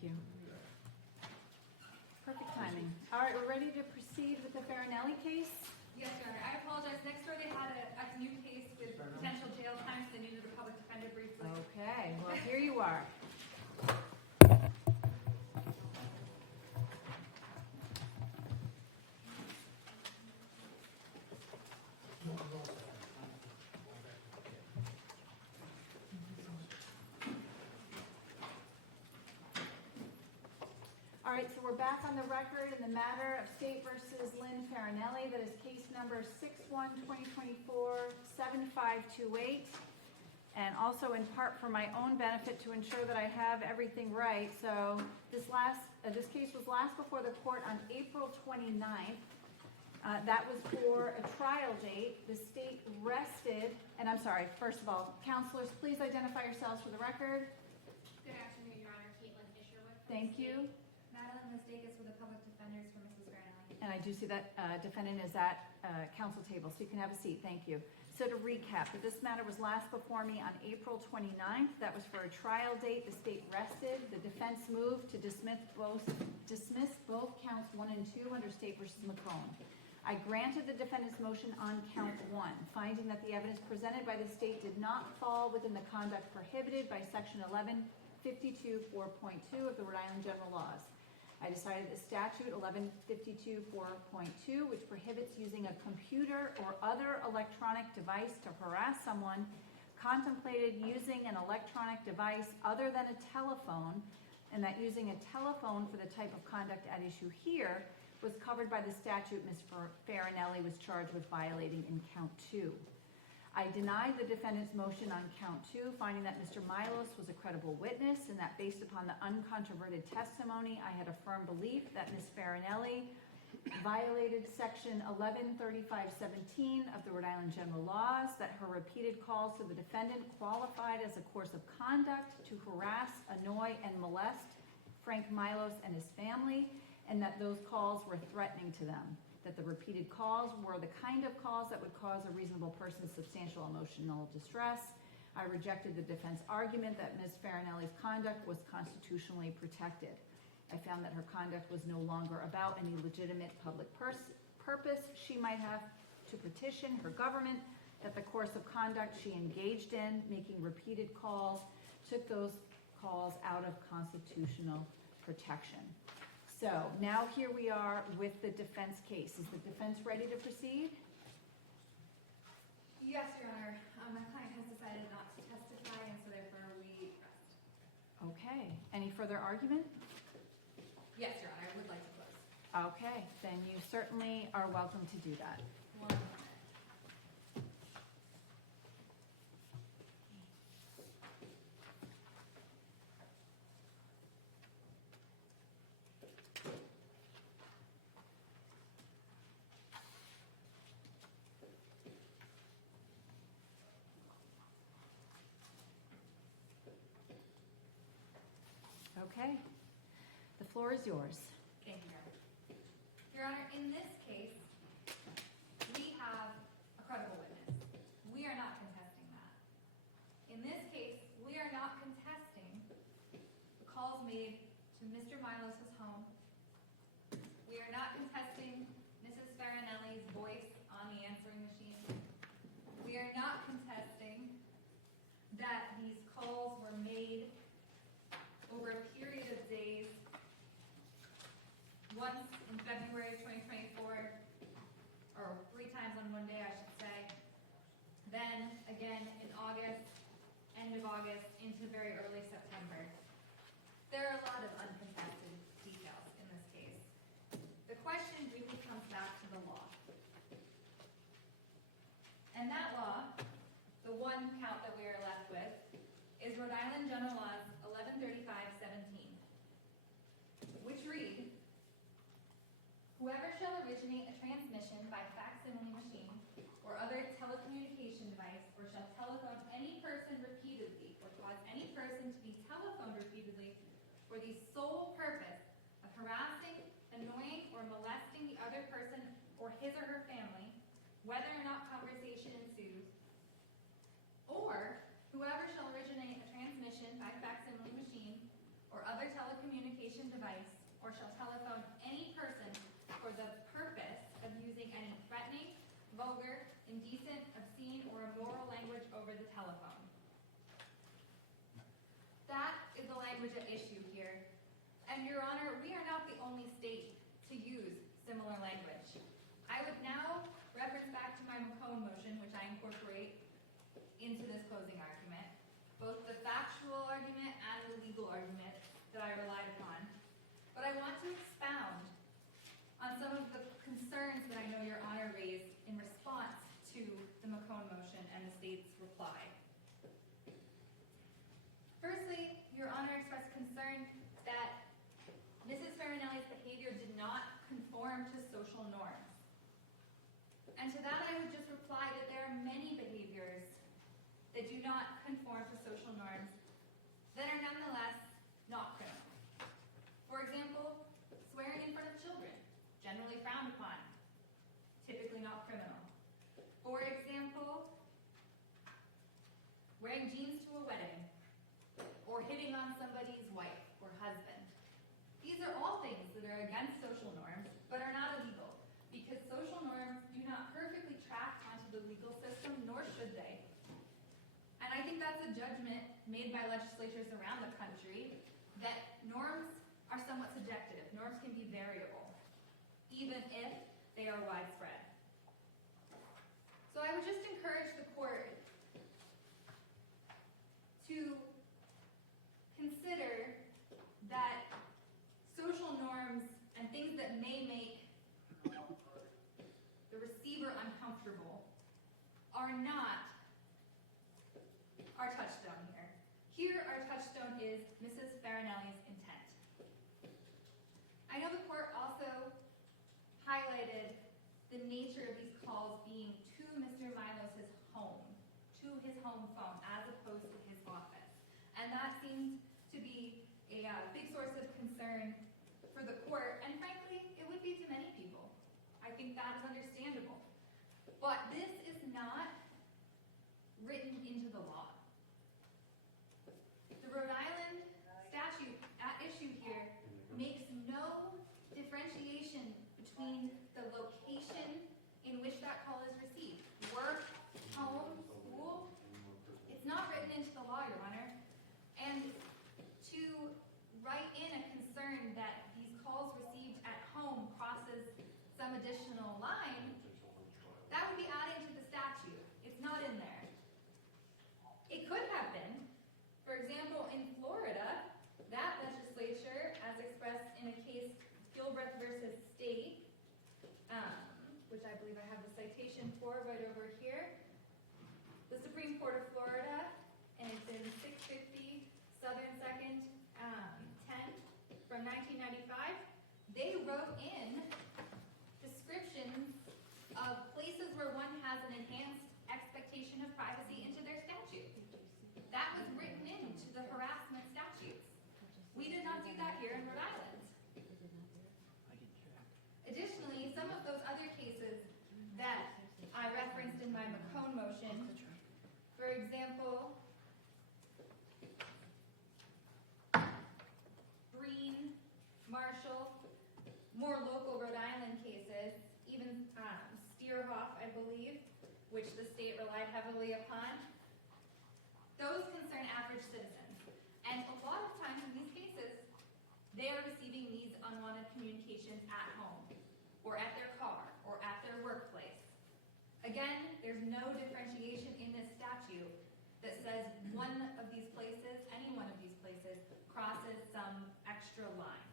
Thank you. Perfect timing. All right, we're ready to proceed with the Farinelli case. Yes, Your Honor. I apologize. Next door they had a new case with potential jail time, so they needed the public defender briefly. Okay, well, here you are. All right, so we're back on the record in the matter of State versus Lynn Farinelli. That is case number 6-1-2024-7528. And also in part for my own benefit to ensure that I have everything right. So this case was last before the court on April 29th. That was for a trial date. The state rested, and I'm sorry, first of all, counselors, please identify yourselves for the record. Good afternoon, Your Honor. Caitlin Isherwood. Thank you. Madeline Mistakas with the public defenders for Mrs. Farinelli. And I do see that defendant is at council table, so you can have a seat. Thank you. So to recap, this matter was last before me on April 29th. That was for a trial date. The state rested. The defense moved to dismiss both counts 1 and 2 under State versus McComb. I granted the defendant's motion on count 1, finding that the evidence presented by the state did not fall within the conduct prohibited by section 1152 4.2 of the Rhode Island General Laws. I decided the statute 1152 4.2, which prohibits using a computer or other electronic device to harass someone, contemplated using an electronic device other than a telephone, and that using a telephone for the type of conduct at issue here was covered by the statute Ms. Farinelli was charged with violating in count 2. I denied the defendant's motion on count 2, finding that Mr. Milos was a credible witness and that based upon the uncontroverted testimony, I had a firm belief that Ms. Farinelli violated section 1135.17 of the Rhode Island General Laws, that her repeated calls to the defendant qualified as a course of conduct to harass, annoy, and molest Frank Milos and his family, and that those calls were threatening to them. That the repeated calls were the kind of calls that would cause a reasonable person substantial emotional distress. I rejected the defense argument that Ms. Farinelli's conduct was constitutionally protected. I found that her conduct was no longer about any legitimate public purpose she might have to petition her government, that the course of conduct she engaged in, making repeated calls, took those calls out of constitutional protection. So now here we are with the defense case. Is the defense ready to proceed? Yes, Your Honor. My client has decided not to testify, and so therefore we rest. Okay. Any further argument? Yes, Your Honor. I would like to close. Okay. Then you certainly are welcome to do that. 1 minute. Okay. The floor is yours. Thank you, Your Honor. Your Honor, in this case, we have a credible witness. We are not contesting that. In this case, we are not contesting the calls made to Mr. Milos' home. We are not contesting Mrs. Farinelli's voice on the answering machine. We are not contesting that these calls were made over a period of days, once in February of 2024, or 3 times on one day, I should say, then again in August, end of August, into very early September. There are a lot of uncontested details in this case. The question really comes back to the law. And that law, the one count that we are left with, is Rhode Island General Laws 1135.17, which read, whoever shall originate a transmission by facsimile machine or other telecommunication device, or shall telephone any person repeatedly, or cause any person to be telephoned repeatedly for the sole purpose of harassing, annoying, or molesting the other person or his or her family, whether or not conversation ensues, or whoever shall originate a transmission by facsimile machine or other telecommunication or shall telephone any person for the purpose of using any threatening, vulgar, indecent, obscene, or immoral language over the telephone. That is the language at issue here. And Your Honor, we are not the only state to use similar language. I would now reference back to my McCone motion, which I incorporate into this closing argument, both the factual argument and the legal argument that I relied upon. But I want to expound on some of the concerns that I know Your Honor raised in response to the McCone motion and the state's reply. Firstly, Your Honor expressed concern that Mrs. Farinelli's behavior did not conform to social norms. And to that I would just reply that there are many behaviors that do not conform to social norms that are nonetheless not criminal. For example, swearing in front of children, generally frowned upon, typically not criminal. For example, wearing jeans to a wedding, or hitting on somebody's wife or husband. These are all things that are against social norms, but are not illegal, because social norms do not perfectly track onto the legal system, nor should they. And I think that's a judgment made by legislatures around the country, that norms are somewhat subjective. Norms can be variable, even if they are widespread. So I would just encourage the court to consider that social norms and things that may make the receiver uncomfortable are not our touchstone here. Here, our touchstone is Mrs. Farinelli's intent. I know the court also highlighted the nature of these calls being to Mr. Milos' home, to his home phone, as opposed to his office. And that seems to be a big source of concern for the court, and frankly, it would be to many people. I think that is understandable. But this is not written into the law. The Rhode Island statute at issue here makes no differentiation between the location in which that call is received. Work, home, school. It's not written into the law, Your Honor. And to write in a concern that these calls received at home crosses some additional line, that would be adding to the statute. It's not in there. It could have been. For example, in Florida, that legislature, as expressed in a case, Gilbreth versus State, which I believe I have the citation for right over here, the Supreme Court of Florida, and it's in 650 Southern 2nd 10 from 1995, they wrote in descriptions of places where one has an enhanced expectation of privacy into their statute. That was written into the harassment statutes. We did not do that here in Rhode Island. Additionally, some of those other cases that I referenced in my McCone motion, for example, Breen, Marshall, more local Rhode Island cases, even Steerhoff, I believe, which the state relied heavily upon, those concern average citizens. And a lot of times in these cases, they are receiving these unwanted communications at home, or at their car, or at their workplace. Again, there's no differentiation in this statute that says one of these places, any one of these places, crosses some extra line.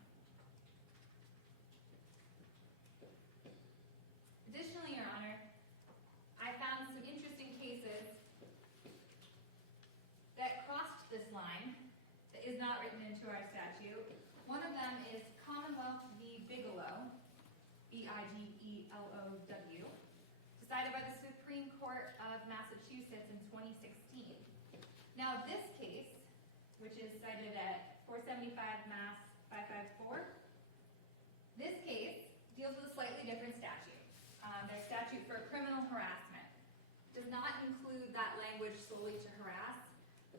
Additionally, Your Honor, I found some interesting cases that crossed this line that is not written into our statute. One of them is Commonwealth v. Bigelow, B-I-G-E-L-O-W, decided by the Supreme Court of Massachusetts in 2016. Now this case, which is cited at 475 Mass 554, this case deals with a slightly different statute. Their statute for criminal harassment does not include that language solely to harass,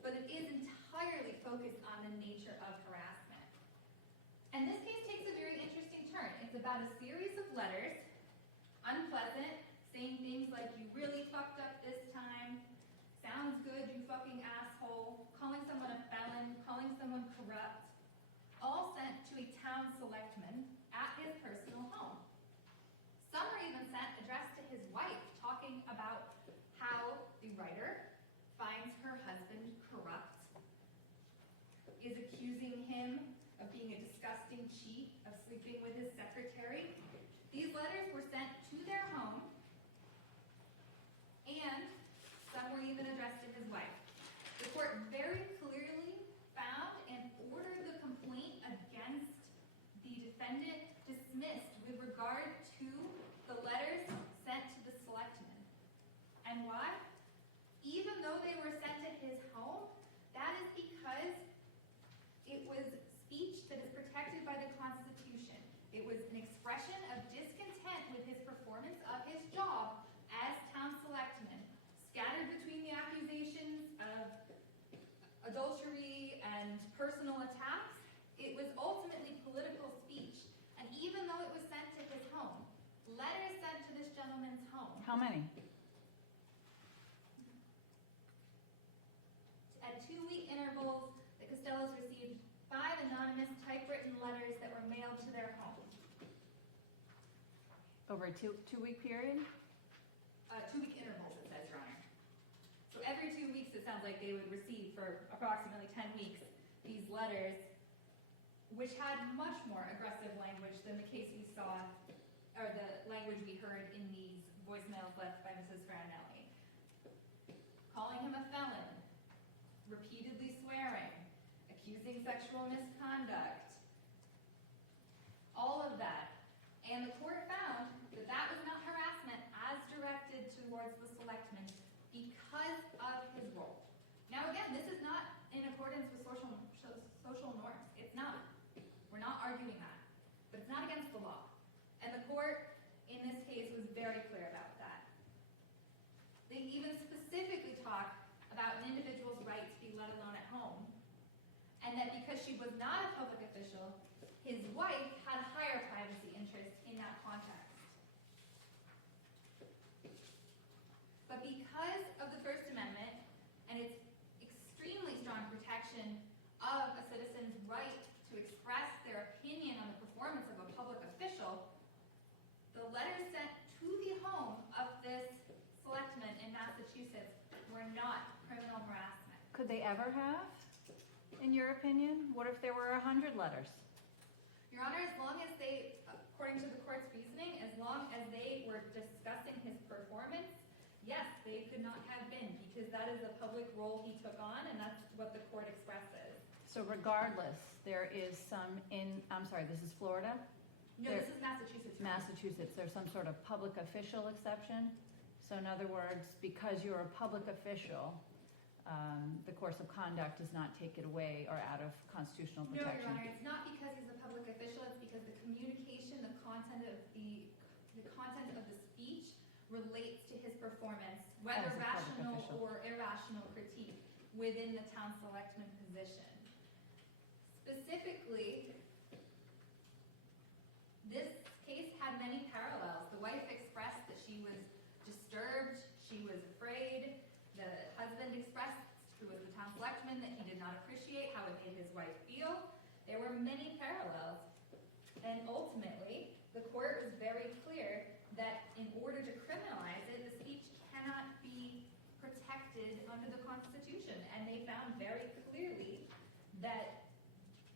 but it is entirely focused on the nature of harassment. And this case takes a very had a series of letters, unpleasant, saying things like, you really fucked up this time, sounds good, you fucking asshole, calling someone a felon, calling someone corrupt, all sent to a town selectman at his personal home. Some were even sent addressed to his wife, talking about how the writer finds her husband corrupt, is accusing him of being a disgusting cheat, of sleeping with his secretary. These letters were sent to their home, and some were even addressed to his wife. The court very clearly found and ordered the complaint against the defendant dismissed with regard to the letters sent to the selectmen. And why? Even though they were sent to his home, that is because it was speech that is protected by the Constitution. It was an expression of discontent with his performance of his job as town selectman, scattered between the accusations of adultery and personal attacks. It was ultimately political speech. And even though it was sent to his home, letters sent to this gentleman's home. How many? At 2-week intervals, the Costellos received 5 anonymous typewritten letters that were mailed to their home. Over a two-week period? 2-week intervals, it says, Your Honor. So every 2 weeks, it sounds like they would receive for approximately 10 weeks these letters, which had much more aggressive language than the case we saw, or the language we heard in these voicemails left by Mrs. Farinelli. Calling him a felon, repeatedly swearing, accusing sexual misconduct, all of that. And the court found that that was not harassment as directed towards the selectmen because of his role. Now again, this is not in accordance with social norms. It's not. We're not arguing that. But it's not against the law. And the court, in this case, was very clear about that. They even specifically talk about an individual's right to be let alone at home, and that because she was not a public official, his wife had higher privacy interests in that context. But because of the First Amendment and its extremely strong protection of a citizen's right to express their opinion on the performance of a public official, the letters sent to the home of this selectman in Massachusetts were not criminal harassment. Could they ever have, in your opinion? What if there were 100 letters? Your Honor, as long as they, according to the court's reasoning, as long as they were discussing his performance, yes, they could not have been, because that is a public role he took on, and that's what the court expresses. So regardless, there is some I'm sorry, this is Florida? No, this is Massachusetts. Massachusetts, there's some sort of public official exception. So in other words, because you're a public official, the course of conduct does not take it away or out of constitutional No, Your protection. Honor, it's not because he's a public official, it's because the communication, the content of the speech relates to his performance, whether As a public rational official. or irrational critique within the town selectman position. Specifically, this case had many parallels. The wife expressed that she was disturbed, she was afraid. The husband expressed, who was the town selectman, that he did not appreciate how it made his wife feel. There were many parallels. And ultimately, the court was very clear that in order to criminalize it, the speech cannot be protected under the Constitution. And they found very clearly that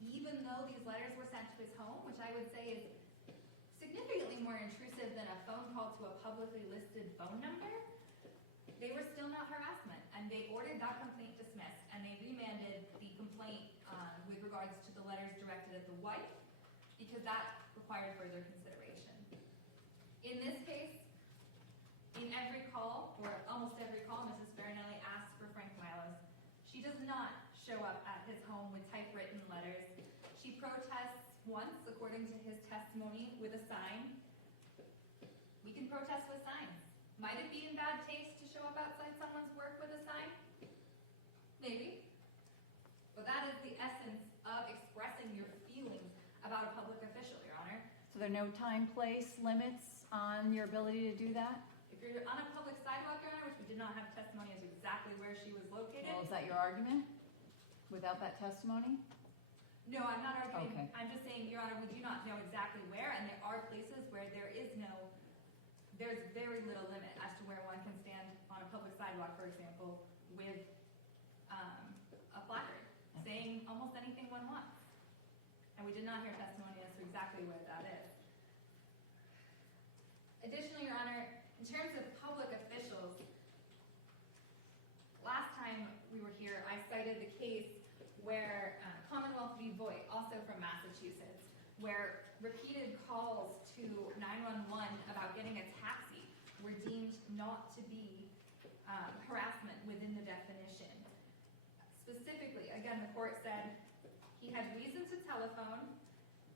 even though these letters were sent to his home, which I would say is significantly more intrusive than a phone call to a publicly listed phone number, they were still not harassment. And they ordered that complaint dismissed, and they remanded the complaint with regards to the letters directed at the wife, because that required further consideration. In this case, in every call, or almost every call, Mrs. Farinelli asked for Frank Milos. She does not show up at his home with typewritten letters. She protests once, according to his testimony, with a sign. We can protest with signs. Might it be in bad taste to show up outside someone's work with a sign? Maybe. But that is the essence of expressing your feelings about a public official, Your Honor. So there are no time, place limits on your ability to do that? If you're on a public sidewalk, Your Honor, which we did not have testimony as to exactly where she was located. Well, is that your argument? Without that testimony? No, I'm not arguing. Okay. I'm just saying, Your Honor, we do not know exactly where, and there are places where there's very little limit as to where one can stand on a public sidewalk, for example, with a placard saying almost anything one wants. And we did not hear testimony as to exactly where that is. Additionally, Your Honor, in terms of public officials, last time we were here, I cited the case where Commonwealth v. Voight, also from Massachusetts, where repeated calls to 911 about getting a taxi were deemed not to be harassment within the definition. Specifically, again, the court said he had reason to telephone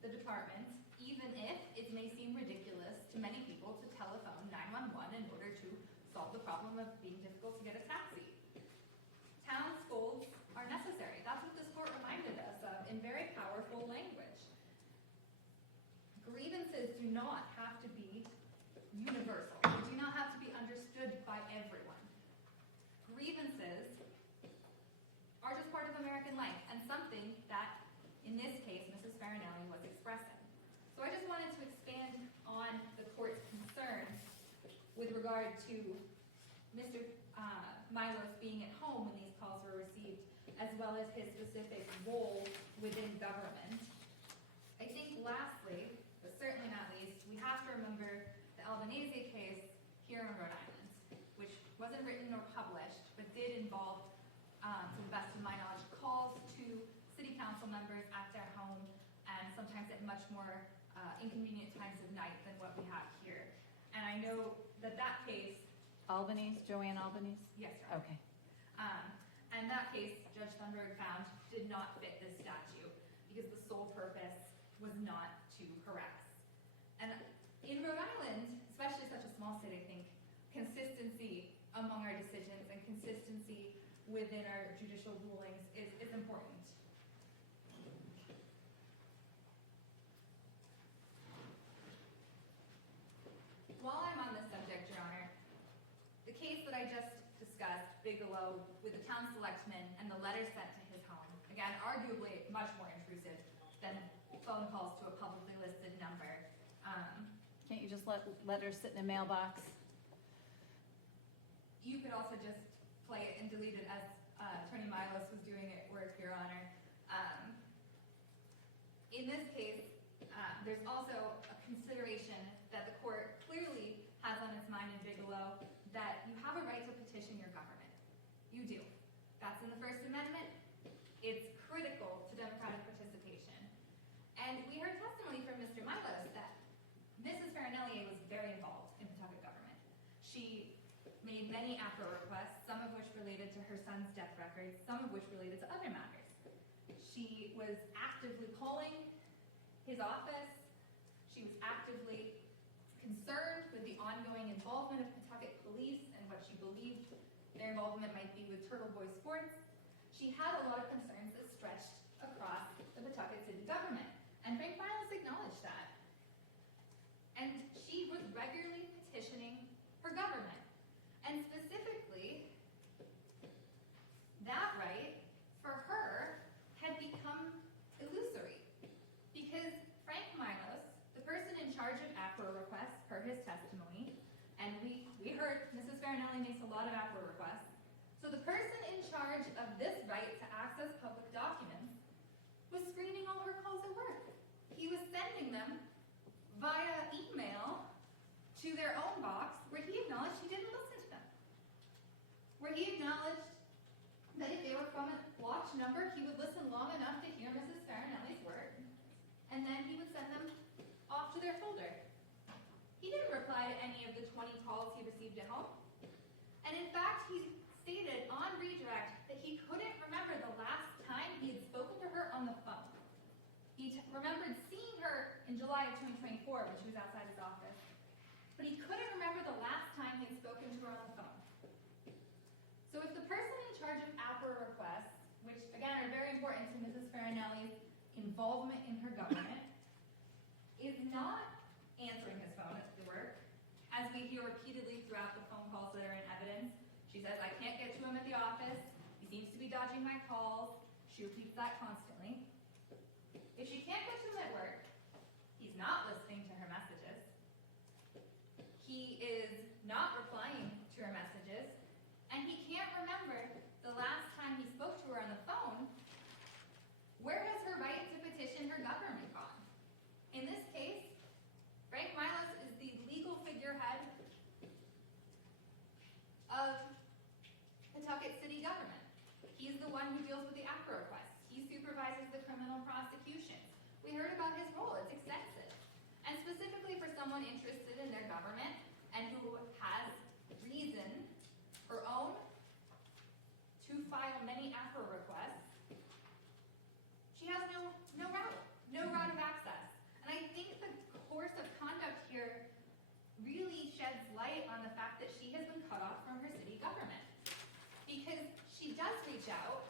the department, even if it may seem ridiculous to many people to telephone 911 in order to solve the problem of being difficult to get a taxi. Town scolds are necessary. That's what this court reminded us of in very powerful language. Grievances do not have to be universal. They do not have to be understood by everyone. Grievances are just part of American life and something that, in this case, Mrs. Farinelli was expressing. So I just wanted to expand on the court's concern with regard to Mr. Milos being at home when these calls were received, as well as his specific role within government. I think lastly, but certainly not least, we have to remember the Albanese case here in Rhode Island, which wasn't written or published, but did involve, to the best of my knowledge, calls to city council members at their home, and sometimes at much more inconvenient times of night than what we have here. And I know that that case... Albanese, Joanne Albanese? Yes, Your Honor. Okay. And that case, Judge Thunberg found, did not fit this statute because the sole purpose was not to harass. And in Rhode Island, especially such a small state, I think, consistency among our decisions and consistency within our judicial rulings is important. While I'm on this subject, Your Honor, the case that I just discussed, Bigelow, with the town selectman and the letters sent to his home, again, arguably much more intrusive than phone calls to a publicly listed number. Can't you just let letters sit in a mailbox? You could also just play it and delete it as Attorney Milos was doing at work, Your Honor. In this case, there's also a consideration that the court clearly has on its mind in Bigelow that you have a right to petition your government. You do. That's in the First Amendment. It's critical to democratic participation. And we heard testimony from Mr. Milos that Mrs. Farinelli was very involved in Pawtucket government. She made many APRA requests, some of which related to her son's death records, some of which related to other matters. She was actively calling his office. She was actively concerned with the ongoing involvement of Pawtucket police and what she believed their involvement might be with Turtle Boy Sports. She had a lot of concerns that stretched across the Pawtucket city government, and Frank Milos acknowledged that. And she was regularly petitioning her government. And specifically, that right, for her, had become illusory. Because Frank Milos, the person in charge of APRA requests per his testimony, and we heard Mrs. Farinelli makes a lot of APRA requests, so the person in charge of this right to access public documents was screening all her calls at work. He was sending them via email to their own box, where he acknowledged he didn't listen to them. Where he acknowledged that if they were from a blocked number, he would listen long enough to hear Mrs. Farinelli's word, and then he would send them off to their folder. He didn't reply to any of the 20 calls he received at home. And in fact, he stated on redirect that he couldn't remember the last time he had spoken to her on the phone. He remembered seeing her in July of 2024 when she was outside his office, but he couldn't remember the last time he had spoken to her on the phone. So if the person in charge of APRA requests, which again are very important to Mrs. Farinelli's involvement in her government, is not throughout the phone calls that are in evidence. She says, I can't get to him at the office. He seems to be dodging my calls. She repeats that constantly. If she can't get to him at work, he's not listening to her messages. He is not replying to her messages. And he can't remember the last time he spoke to her on the phone. Where has her right to petition her government gone? In this case, Frank Milos is the legal figurehead of Pawtucket City government. He's the one who deals with the APRA requests. He supervises the criminal prosecutions. We heard about his role. It's extensive. And specifically for someone interested in their government and who has reason or own to file many APRA requests, she has no route of access. And I think the course of conduct here really sheds light on the fact that she has been cut off from her city government. Because she does reach out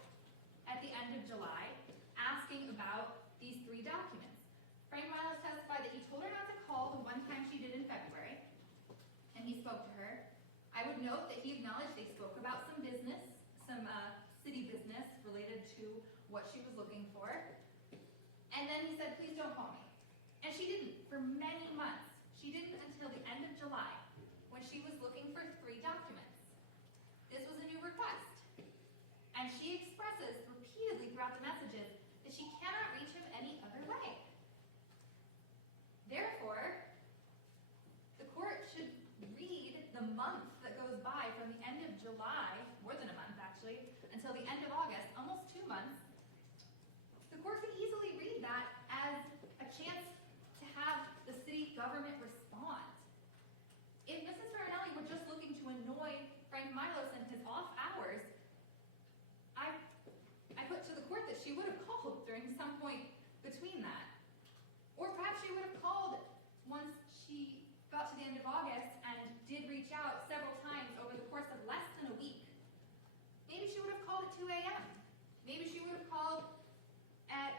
at the end of July asking about these 3 documents. Frank Milos testified that he told her not to call the one time she did in February, and he spoke to her. I would note that he acknowledged they spoke about some business, some city business related to what she was looking for. And then he said, please don't call me. And she didn't for many months. She didn't until the end of July when she was looking for 3 documents. This was a new request. And she expresses repeatedly throughout the messages that she cannot reach him any other way. Therefore, the court should read the month that goes by from the end of July, more than a month actually, until the end of August, almost 2 months. The court could easily read that as a chance to have the city government respond. If Mrs. Farinelli were just looking to annoy Frank Milos in his off hours, I put to the court that she would have called during some point between that. Or perhaps she would have called once she got to the end of August and did reach out several times over the course of less than a week. Maybe she would have called at 2 a.m. Maybe she would have called at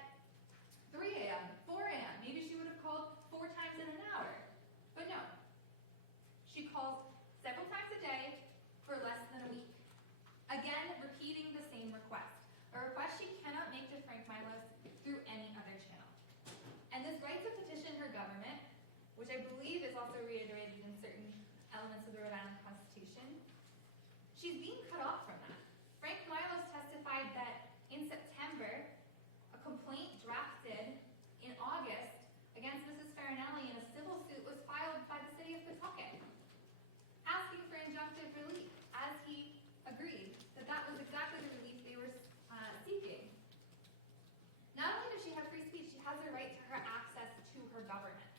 3 a.m., 4 a.m. Maybe she would have called 4 times in an hour. But no. She calls several times a day for less than a week. Again, repeating the same request. A request she cannot make to Frank Milos through any other channel. And this right to petition her government, which I believe is also reiterated in certain elements of the Rhode Island Constitution, she's being cut off from that. Frank Milos testified that in September, a complaint drafted in August against Mrs. Farinelli in a civil suit was filed by the city of Pawtucket, asking for injunctive relief, as he agreed that that was exactly the relief they were seeking. Not only does she have free speech, she has a right to her access to her government.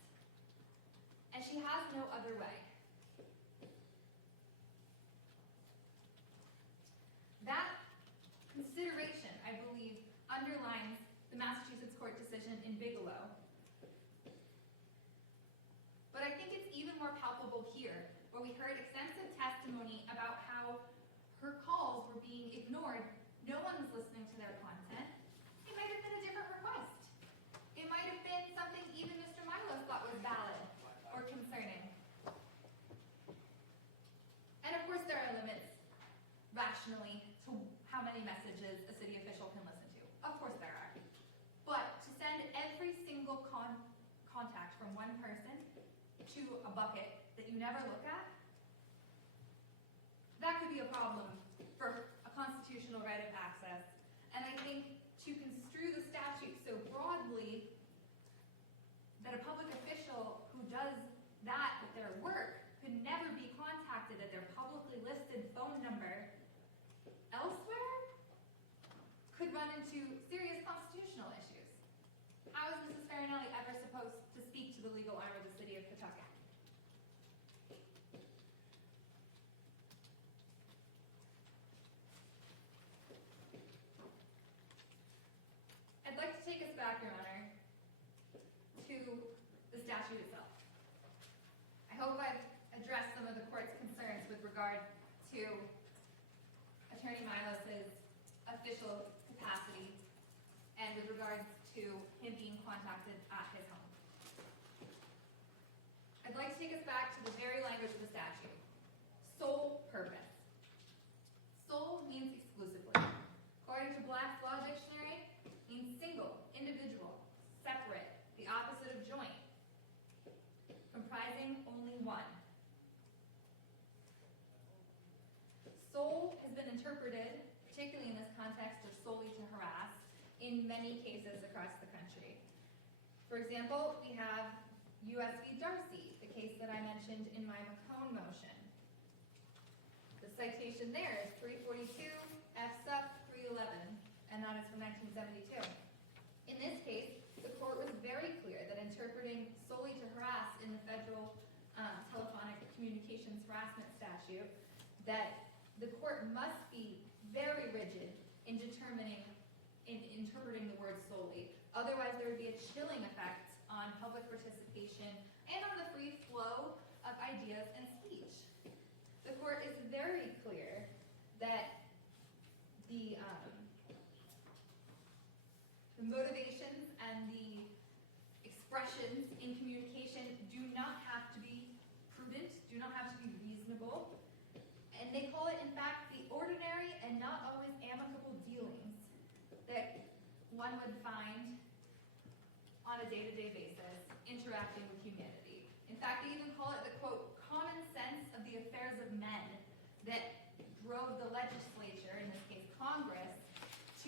And she has no other way. That consideration, I believe, underlines the Massachusetts court decision in Bigelow. But I think it's even more palpable here, where we heard extensive testimony about how her calls were being ignored. No one was listening to their content. It might have been a different request. It might have been something even Mr. Milos thought was valid or concerning. And of course there are limits, rationally, to how many messages a city official can listen to. Of course there are. But to send every single contact from one person to a bucket that you never look at, that could be a problem for a constitutional right of access. And I think to construe the statute so broadly that a public official who does that at their work could never be contacted at their publicly listed phone number elsewhere could run into serious constitutional issues. How is Mrs. Farinelli ever supposed to speak to the legal arm of the city of Pawtucket? I'd like to take us back, Your Honor, to the statute itself. I hope I've addressed some of the court's concerns with regard to Attorney Milos' official capacity and with regards to him being contacted at his home. I'd like to take us back to the very language of the statute. in many cases across the country. For example, we have U.S. v. Darcy, the case that I mentioned in my McCone motion. The citation there is 342 F. Sup. 311, and that is from 1972. In this case, the court was very clear that interpreting solely to harass in the federal telephonic communications harassment statute, that the court must be very rigid in interpreting the word solely. Otherwise, there would be a chilling effect on public participation and on the free flow of ideas and speech. The court is very clear that the motivations and the expressions in communication do not have to be prudent, do not have to be reasonable, and they call it, in fact, the ordinary and not always amicable dealings that one would find on a day-to-day basis interacting with humanity. In fact, they even call it the, quote, common sense of the affairs of men that drove the legislature, in this case Congress,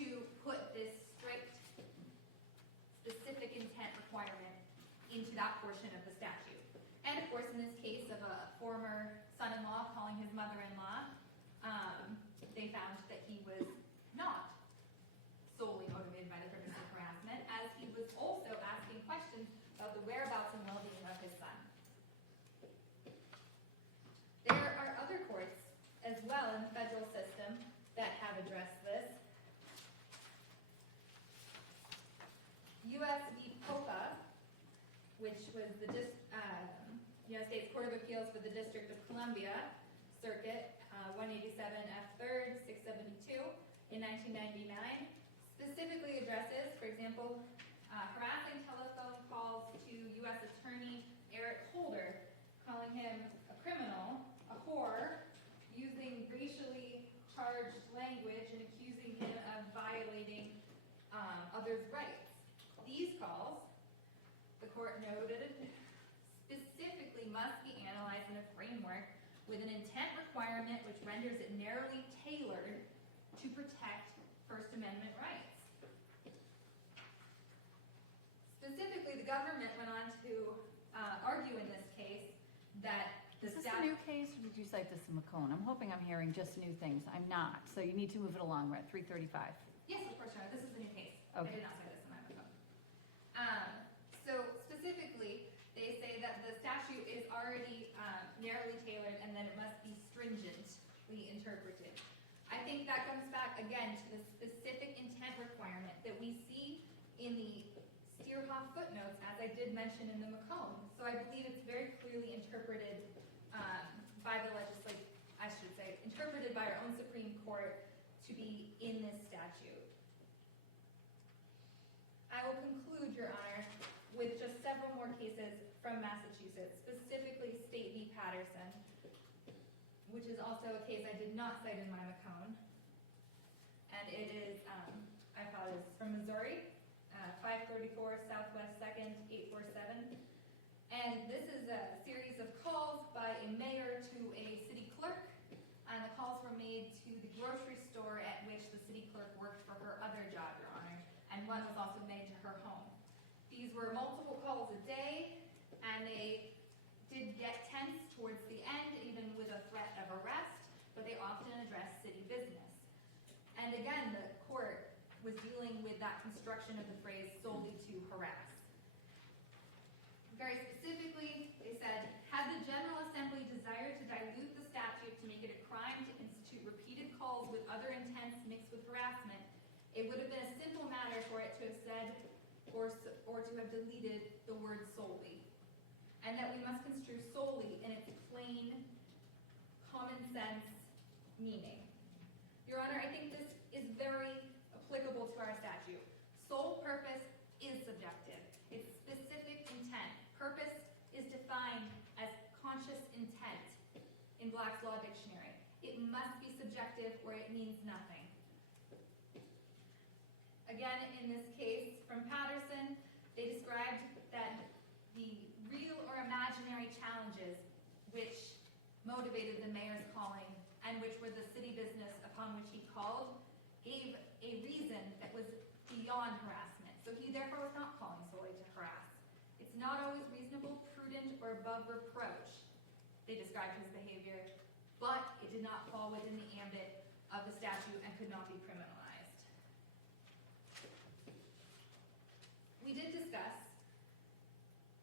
to put this strict, specific intent requirement into that portion of the statute. And of course, in this case of a former son-in-law calling his mother-in-law, they found that he was not solely motivated by the purpose of harassment, as he was also asking questions about the whereabouts and well-being of his son. There are other courts as well in the federal system that have addressed this. U.S. v. Popa, which was the United States Court of Appeals for the District of Columbia Circuit, 187 F. 3rd, 672 in 1999, specifically addresses, for example, harassing telephone calls to U.S. Attorney Eric Holder, calling him a criminal, a whore, using racially charged language and accusing him of violating others' rights. These calls, the court noted, specifically must be analyzed in a framework with an intent requirement which renders it narrowly tailored to protect First Amendment rights. Specifically, the government went on to argue in this case that Is this a new case, or did you cite this in McCone? I'm hoping I'm hearing just new things. I'm not, so you need to move it along. We're at 335. Yes, of course, Your Honor. This is a new case. Okay. I did not cite this in my McCone. So specifically, they say that the statute is already narrowly tailored and that it must be stringently interpreted. I think that comes back again to the specific intent requirement that we see in the Steerhoff footnotes, as I did mention in the McCone. So I believe it's very clearly interpreted by the legislature, I should say, interpreted by our own Supreme Court to be in this statute. I will conclude, Your Honor, with just several more cases from Massachusetts, specifically State v. Patterson, which is also a case I did not cite in my McCone. And it is, I apologize, from Missouri, 534 Southwest 2nd, 847. And this is a series of calls by a mayor to a city clerk. And the calls were made to the grocery store at which the city clerk worked for her other job, Your Honor. And one was also made to her home. These were multiple calls a day, and they did get tense towards the end, even with a threat of arrest, but they often addressed city business. And again, the court was dealing with that construction of the phrase solely to harass. Very specifically, they said, had the General Assembly desired to dilute the statute to make it a crime to institute repeated calls with other intents mixed with harassment, it would have been a simple matter for it to have said or to have deleted the word solely. And that we must construe solely in its plain, common sense meaning. Your Honor, I think this is very applicable to our statute. Sole purpose is subjective. It's specific intent. Purpose is defined as conscious intent in Black's Law Dictionary. It must be subjective or it means nothing. Again, in this case from Patterson, they described that the real or imaginary challenges which motivated the mayor's calling and which were the city business upon which he called gave a reason that was beyond beyond harassment. So he therefore was not calling solely to harass. It's not always reasonable, prudent, or above reproach, they described his behavior, but it did not fall within the ambit of the statute and could not be criminalized. We did discuss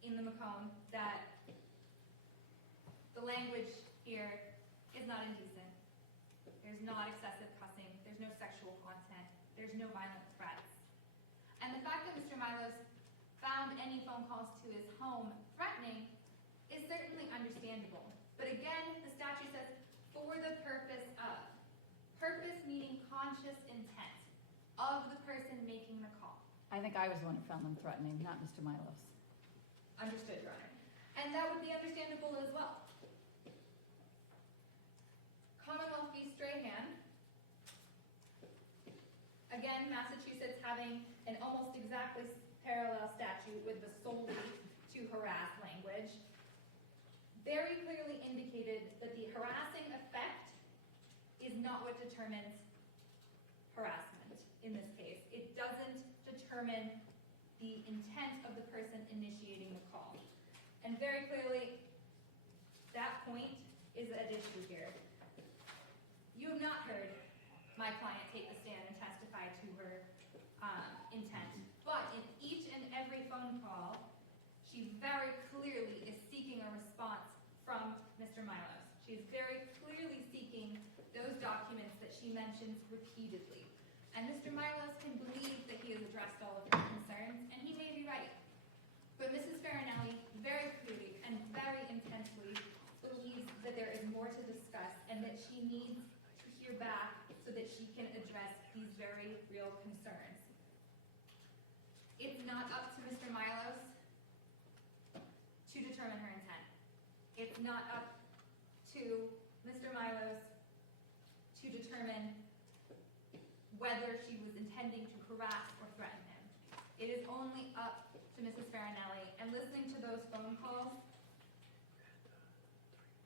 in the Macomb that the language here is not indecent. There's not excessive cussing. There's no sexual content. There's no violent threats. And the fact that Mr. Milos found any phone calls to his home threatening is certainly understandable. But again, the statute says, for the purpose of. Purpose meaning conscious intent of the person making the call. I think I was the one who found them threatening, not Mr. Milos. Understood, Your Honor. And that would be understandable as well. Commonwealth v. Strahan. Again, Massachusetts having an almost exactly parallel statute with the solely to harass language, very clearly indicated that the harassing effect is not what determines harassment in this case. It doesn't determine the intent of the person initiating the call. And very clearly, that point is at issue here. You have not heard my client take the stand and testify to her intent, but in each and every phone call, she very clearly is seeking a response from Mr. Milos. She is very clearly seeking those documents that she mentions repeatedly. And Mr. Milos can believe that he has addressed all of her concerns, and he may be right. But Mrs. Farinelli very clearly and very intensely believes that there is more to discuss and that she needs to hear back so that she can address these very real concerns. It's not up to Mr. Milos to determine her intent. It's not up to Mr. Milos to determine whether she was intending to harass or threaten him. It is only up to Mrs. Farinelli. And listening to those phone calls,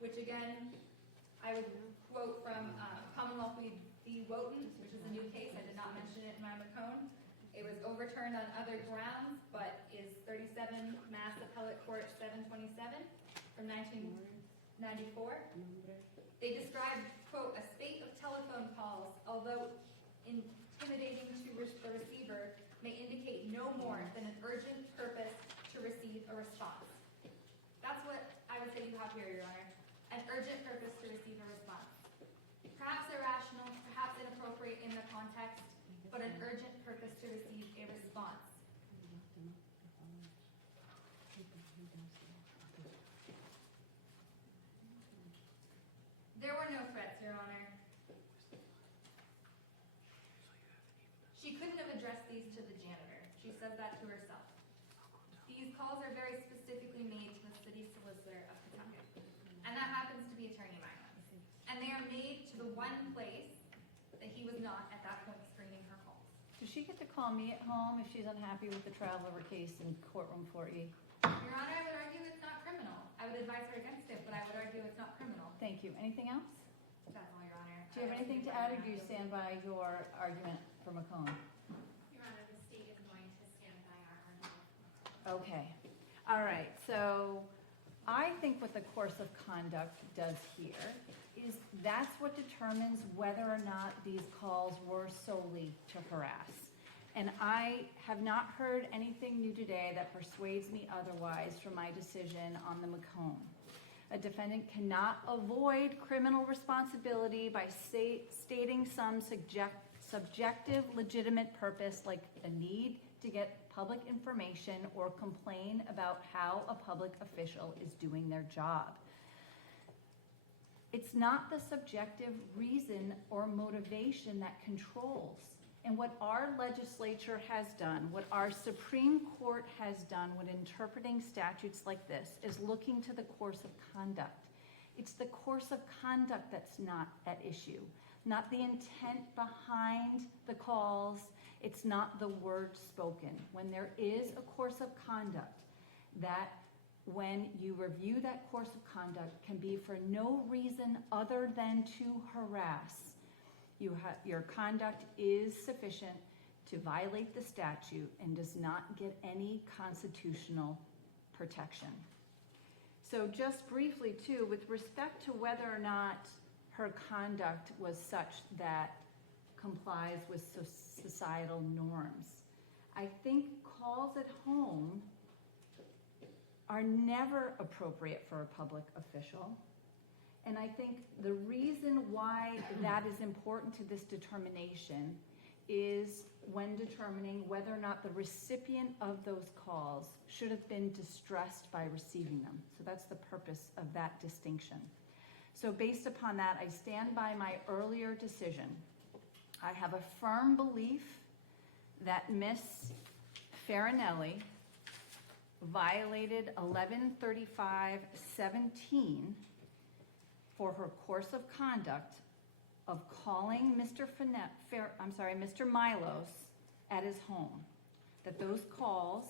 which again, I would quote from Commonwealth v. Wotan, which is a new case. I did not mention it in my Macomb. It was overturned on other grounds, but is 37 Mass Appellate Court 727 from 1994. They described, quote, a spate of telephone calls, although intimidating to the receiver, may indicate no more than an urgent purpose to receive a response. That's what I would say you have here, Your Honor. An urgent purpose to receive a response. Perhaps irrational, perhaps inappropriate in the context, but an urgent purpose to receive a response. There were no threats, Your Honor. She couldn't have addressed these to the janitor. She said that to herself. These calls are very specifically made to the city solicitor of Pawtucket. And that happens to be Attorney Milos. And they are made to the one place that he was not at that point screening her calls. Does she get to call me at home if she's unhappy with the trial of her case in courtroom 4E? Your Honor, I would argue it's not criminal. I would advise her against it, but I would argue it's not criminal. Thank you. Anything else? That's all, Your Honor. Do you have anything to add, or do you stand by your argument for Macomb? Your Honor, the state is going to stand by our argument. Okay. All right. So I think what the course of conduct does here is that's what determines whether or not these calls were solely to harass. And I have not heard anything new today that persuades me otherwise from my decision on the Macomb. A defendant cannot avoid criminal responsibility by stating some subjective legitimate purpose, like a need to get public information or complain about how a public official is doing their job. It's not the subjective reason or motivation that controls. And what our legislature has done, what our Supreme Court has done when interpreting statutes like this, is looking to the course of conduct. It's the course of conduct that's not at issue, not the intent behind the calls. It's not the word spoken. When there is a course of conduct, that when you review that course of conduct can be for no reason other than to harass. Your conduct is sufficient to violate the statute and does not get any constitutional protection. So just briefly too, with respect to whether or not her conduct was such that complies with societal norms, I think calls at home are never appropriate for a public official. And I think the reason why that is important to this determination is when determining whether or not the recipient of those calls should have been distressed by receiving them. So that's the purpose of that distinction. So based upon that, I stand by my earlier decision. I have a firm belief that Miss Farinelli violated 1135-17 for her course of conduct of calling Mr. Milos at his home. That those calls,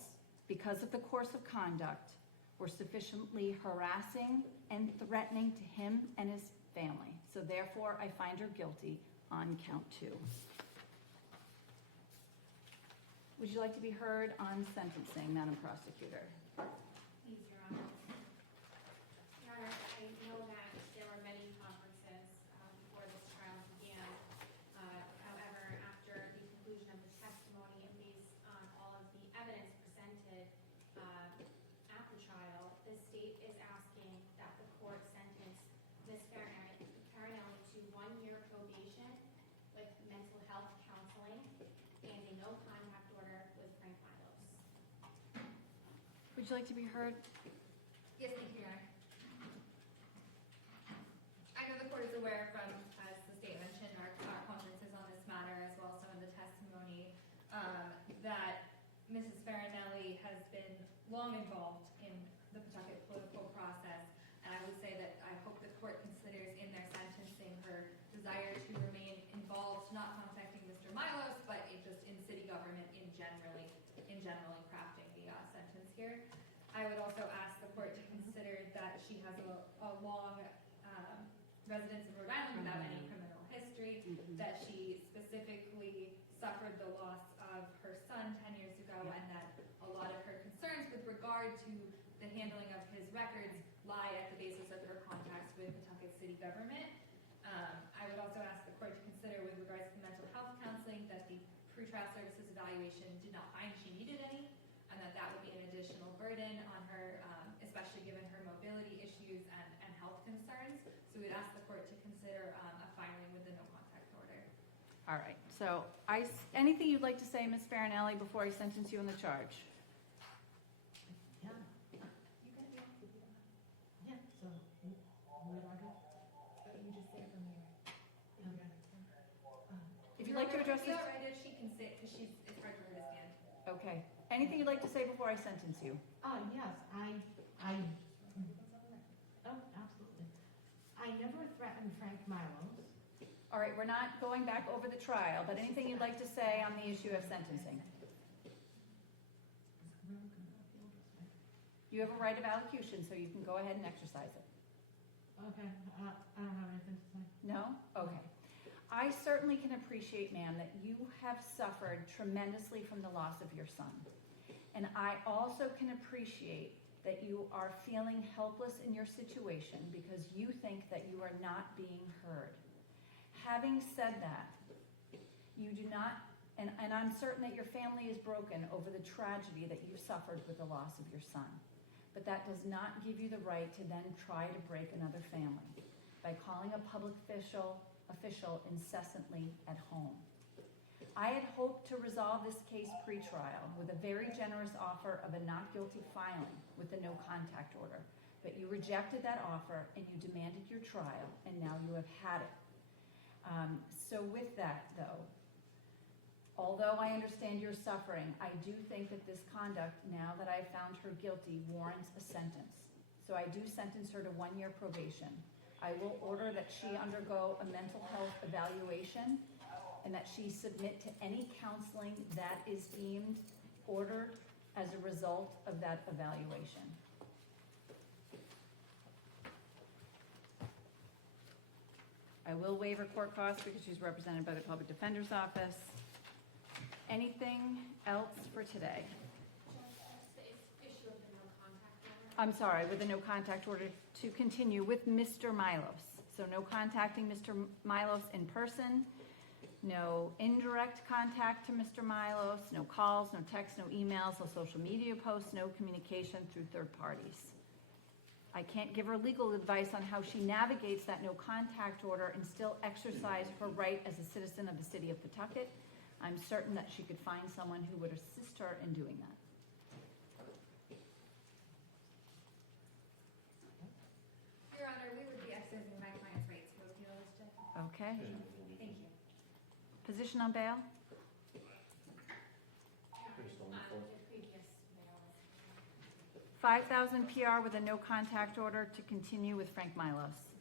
because of the course of conduct, were sufficiently harassing and threatening to him and his family. So therefore, I find her guilty on count 2. Would you like to be heard on sentencing, Madam Prosecutor? Please, Your Honor. Your Honor, I know that there were many conferences before this trial began. However, after the conclusion of the testimony and based on all of the evidence presented at the trial, the state is asking that the court sentence Ms. Farinelli to 1 year probation with mental health counseling and a no contact order with Frank Milos. Would you like to be heard? Yes, thank you, Your Honor. I know the court is aware from, as the state mentioned, our conferences on this matter, as well as some of the testimony, that Mrs. Farinelli has been long involved in the Pawtucket political process. And I would say that I hope the court considers in their sentencing her desire to remain involved, not contacting Mr. Milos, but just in city government in generally crafting the sentence here. I would also ask the court to consider that she has a long residence in Rhode Island without any criminal history, that she specifically suffered the loss of her son 10 years ago, and that a lot of her concerns with regard to the handling of his records lie at the basis of her contacts with Pawtucket city government. I would also ask the court to consider with regards to the mental health counseling that the pretrial services evaluation did not find she needed any, and that would be an additional burden on her, especially given her mobility issues and health concerns. So we'd ask the court to consider a filing with the no contact order. All right, so anything you'd like to say, Ms. Farinelli, before I sentence you on the charge? Yeah, You can do it. yeah, so, where do I go? You just say from here. Okay. If you'd like to address this, Feel right if she can sit, because it's hard for her to stand. okay. Anything you'd like to say before I sentence you? Yes, oh, absolutely. I never threatened Frank Milos. All right, we're not going back over the trial, but anything you'd like to say on the issue of sentencing? You have a right of allocution, so you can go ahead and exercise it. Okay, I don't have anything to say. No? Okay. I certainly can appreciate, ma'am, that you have suffered tremendously from the loss of your son. And I also can appreciate that you are feeling helpless in your situation because you think that you are not being heard. Having said that, you do not, and I'm certain that your family is broken over the tragedy that you suffered with the loss of your son. But that does not give you the right to then try to break another family by calling a public official incessantly at home. I had hoped to resolve this case pre-trial with a very generous offer of a not guilty filing with the no contact order, but you rejected that offer and you demanded your trial, and now you have had it. So with that, though, although I understand your suffering, I do think that this conduct, now that I've found her guilty, warrants a sentence. So I do sentence her to 1 year probation. I will order that she undergo a mental health evaluation and that she submit to any counseling that is deemed ordered as a result of that evaluation. I will waive her court costs because she's represented by the Public Defender's Office. Anything else for today? I'm sorry, with a no contact order to continue with Mr. Milos. So no contacting Mr. Milos in person, no indirect contact to Mr. Milos, no calls, no texts, no emails, no social media posts, no communication through third parties. I can't give her legal advice on how she navigates that no contact order and still exercise her right as a citizen of the city of Pawtucket. I'm certain that she could find someone who would assist her in doing that. Your Honor, we would be exercising my client's rights to appeal this judgment. Okay? Thank you. Position on bail? Based on the full- 5,000 PR with a no contact order to continue with Frank Milos.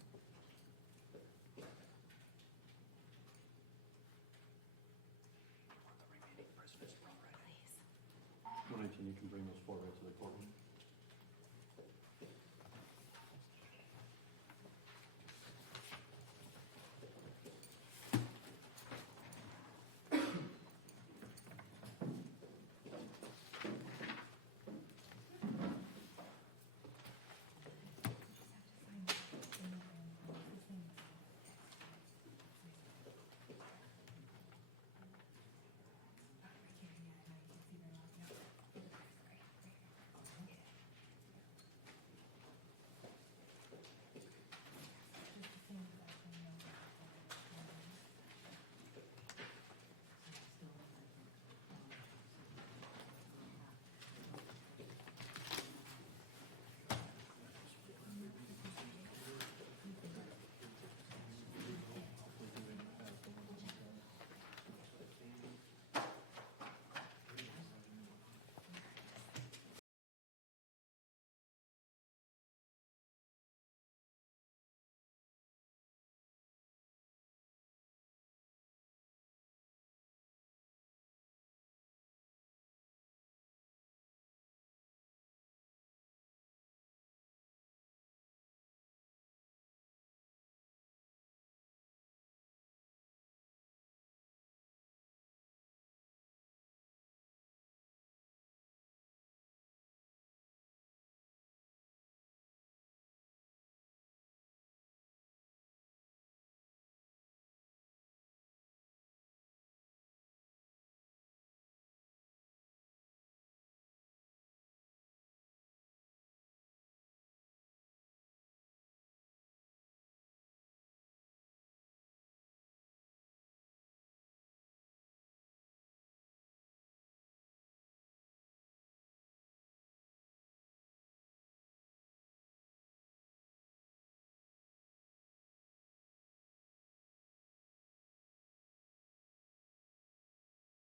When you can bring those forward to the courtroom.